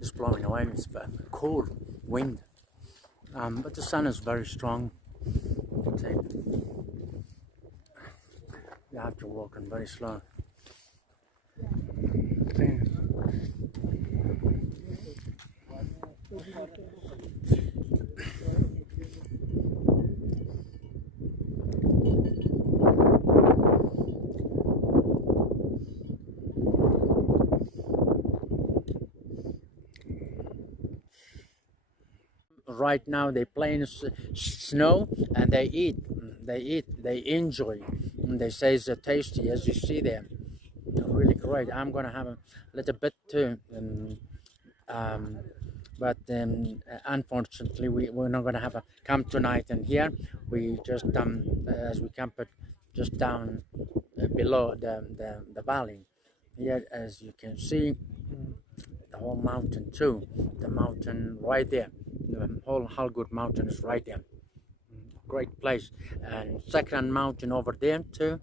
is blowing away. It's cold wind, but the sun is very strong. You have to walk on very slow. Right now they play in snow and they eat, they enjoy, and they say it's tasty, as you see there. Really great. I'm gonna have a little bit too, but unfortunately we're not gonna have a camp tonight. And here we just as we camp it just down below the valley. Here, as you can see, the whole mountain too. The mountain right there. The whole Hallgood mountain is right there. Great place. And second mountain over there too.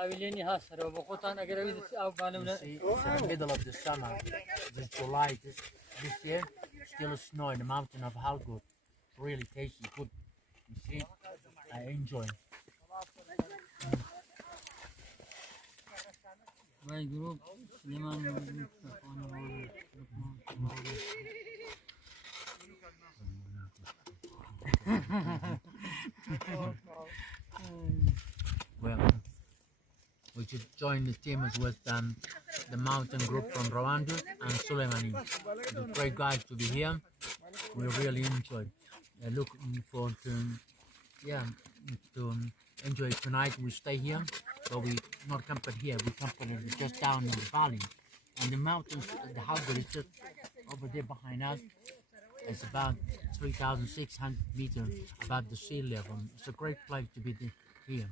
You see, it's in the middle of the summer. This July, this year, still snow in the mountain of Hallgood. Really tasty, good. You see, I enjoy. Well, we should join the team as with the mountain group from Rwanda and Suleimani. The great guys to be here. We really enjoyed. Looking forward to enjoy tonight. We stay here, but we not camping here. We camping just down in the valley, and the mountains. The Hallgood is just over there behind us. It's about 3,600 meters above the sea level. It's a great place to be here.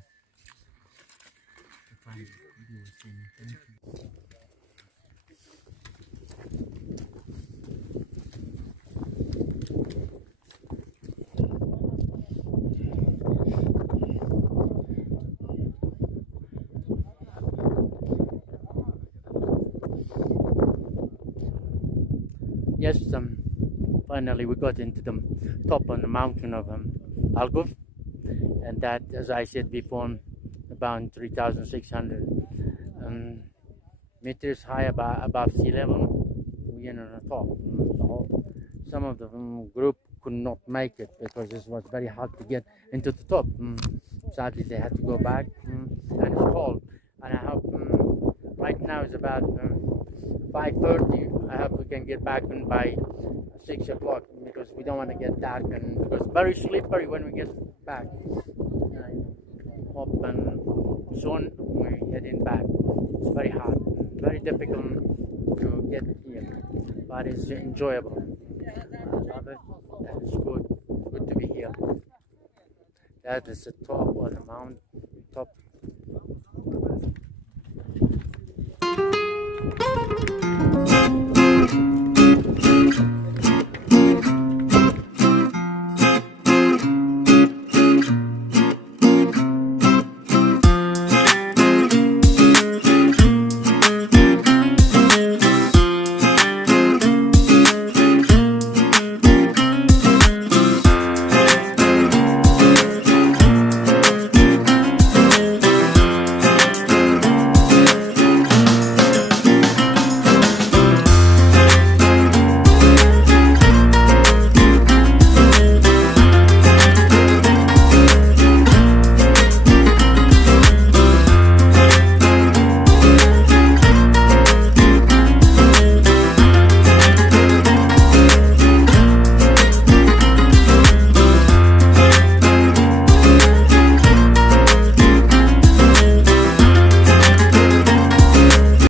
Thank you. Yes, finally we got into the top on the mountain of Hallgood, and that, as I said before, about 3,600 meters high above sea level. We are on the top. Some of the group could not make it because it was very hard to get into the top. Sadly, they had to go back, and it's cold. And I hope right now it's about 5:30. I hope we can get back by 6 o'clock because we don't want to get dark, and because it's very slippery when we get back. I hope soon we're heading back. It's very hard, very difficult to get here, but it's enjoyable. I love it, and it's good to be here. That is the top of the mountain, top